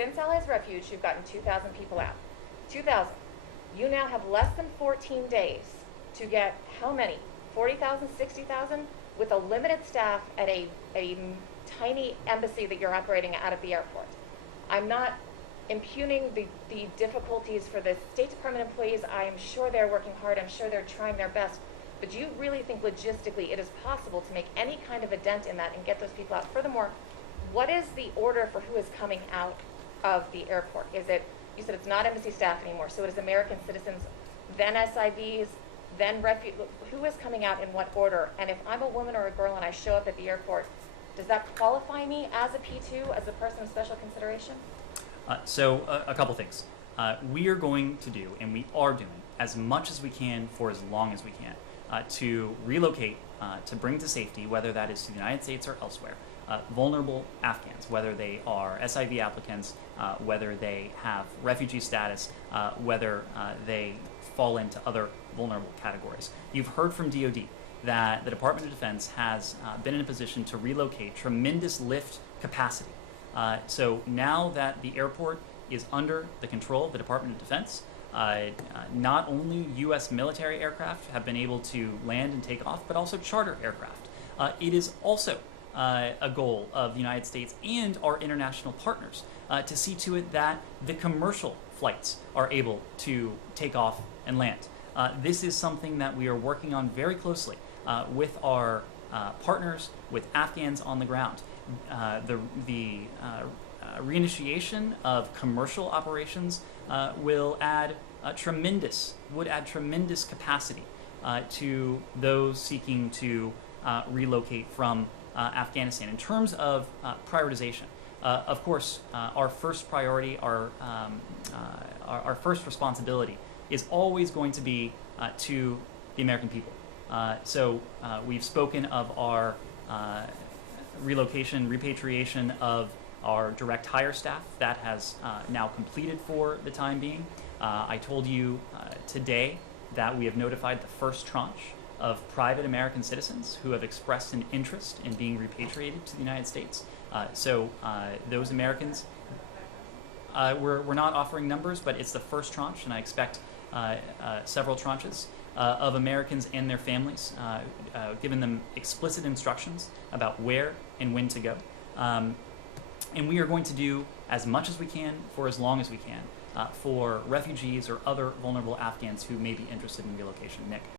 since Allies Refuge, you've gotten 2,000 people out. 2,000. You now have less than 14 days to get how many? 40,000, 60,000 with a limited staff at a tiny embassy that you're operating out of the airport. I'm not impugning the difficulties for the State Department employees. I am sure they're working hard. I'm sure they're trying their best. But do you really think logistically it is possible to make any kind of a dent in that and get those people out? Furthermore, what is the order for who is coming out of the airport? Is it, you said it's not embassy staff anymore, so it is American citizens, then SIVs, then who is coming out in what order? And if I'm a woman or a girl and I show up at the airport, does that qualify me as a P2, as a person of special consideration? So a couple things. We are going to do, and we are doing, as much as we can for as long as we can to relocate, to bring to safety, whether that is to the United States or elsewhere, vulnerable Afghans, whether they are SIV applicants, whether they have refugee status, whether they fall into other vulnerable categories. You've heard from DoD that the Department of Defense has been in a position to relocate tremendous lift capacity. So now that the airport is under the control of the Department of Defense, not only U.S. military aircraft have been able to land and take off, but also charter aircraft. It is also a goal of the United States and our international partners to see to it that the commercial flights are able to take off and land. This is something that we are working on very closely with our partners, with Afghans on the ground. The reinitiation of commercial operations would add tremendous capacity to those seeking to relocate from Afghanistan. In terms of prioritization, of course, our first priority, our first responsibility is always going to be to the American people. So we've spoken of our relocation, repatriation of our direct hire staff. That has now completed for the time being. I told you today that we have notified the first tranche of private American citizens who have expressed an interest in being repatriated to the United States. So those Americans, we're not offering numbers, but it's the first tranche, and I expect several tranches of Americans and their families, giving them explicit instructions about where and when to go. And we are going to do as much as we can for as long as we can for refugees or other vulnerable Afghans who may be interested in relocation. Nick?